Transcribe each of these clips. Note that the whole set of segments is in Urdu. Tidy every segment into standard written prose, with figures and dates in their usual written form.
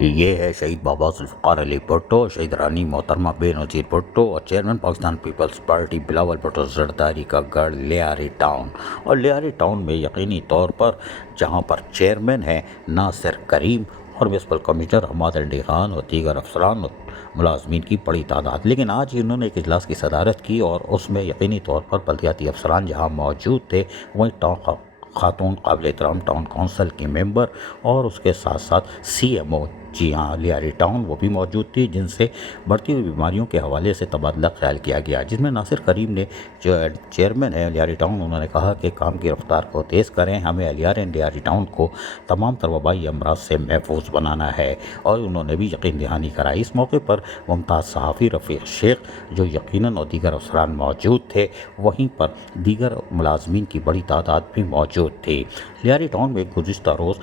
یہ ہے شہید بابا ذوالفقار علی بھٹو، شہید رانی محترمہ بے نظیر بھٹو اور chairman Pakistan Peoples Party Bilawal Bhutto Zardari کا گڑھ لیاری ٹاؤن۔ اور لیاری ٹاؤن میں یقینی طور پر جہاں پر چیئرمین ہیں ناصر کریم اور میونسپل کمشنر حماد علی خان اور دیگر افسران اور ملازمین کی بڑی تعداد، لیکن آج انہوں نے ایک اجلاس کی صدارت کی اور اس میں یقینی طور پر بلدیاتی افسران جہاں موجود تھے وہیں خاتون قابل احترام ٹاؤن کونسل کی ممبر اور اس کے ساتھ ساتھ سی ایم او، جی ہاں لیاری ٹاؤن، وہ بھی موجود تھی، جن سے بڑھتی ہوئی بیماریوں کے حوالے سے تبادلہ خیال کیا گیا، جس میں ناصر کریم نے جو چیئرمین ہے لیاری ٹاؤن، انہوں نے کہا کہ کام کی رفتار کو تیز کریں، ہمیں اہلیار لیاری ٹاؤن کو تمام تر وبائی امراض سے محفوظ بنانا ہے، اور انہوں نے بھی یقین دہانی کرائی۔ اس موقع پر ممتاز صحافی رفیق شیخ جو یقیناً اور دیگر افسران موجود تھے، وہیں پر دیگر ملازمین کی بڑی تعداد بھی موجود تھی۔ لیاری ٹاؤن میں گزشتہ روز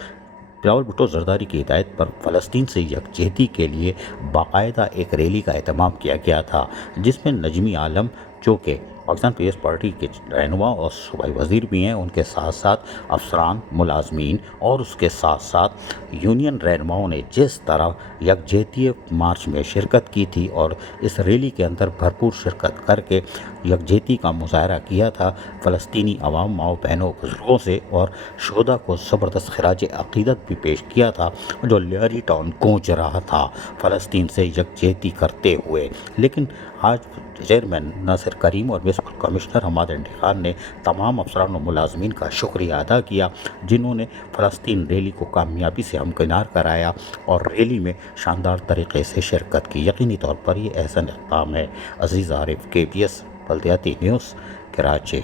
بلاول بھٹو زرداری کی ہدایت پر فلسطین سے یکجہتی کے لیے باقاعدہ ایک ریلی کا اہتمام کیا گیا تھا، جس میں نجمی عالم جو کہ پاکستان پیپلز پارٹی کے رہنما اور صوبائی وزیر بھی ہیں، ان کے ساتھ ساتھ افسران، ملازمین اور اس کے ساتھ ساتھ یونین رہنماؤں نے جس طرح یکجہتی مارچ میں شرکت کی تھی اور اس ریلی کے اندر بھرپور شرکت کر کے یکجہتی کا مظاہرہ کیا تھا، فلسطینی عوام، ماؤں بہنوں، بزرگوں سے اور شہداء کو زبردست خراج عقیدت بھی پیش کیا تھا، جو لیاری ٹاؤن گونج رہا تھا فلسطین سے یکجہتی کرتے ہوئے۔ لیکن آج چیئرمین ناصر کریم اور میونسپل کمشنر حماد علی خان نے تمام افسران و ملازمین کا شکریہ ادا کیا، جنہوں نے فلسطین ریلی کو کامیابی سے ہمکنار کرایا اور ریلی میں شاندار طریقے سے شرکت کی۔ یقینی طور پر یہ احسن اقدام ہے۔ عزیز عارف، KBS بلدیاتی نیوز، کراچی۔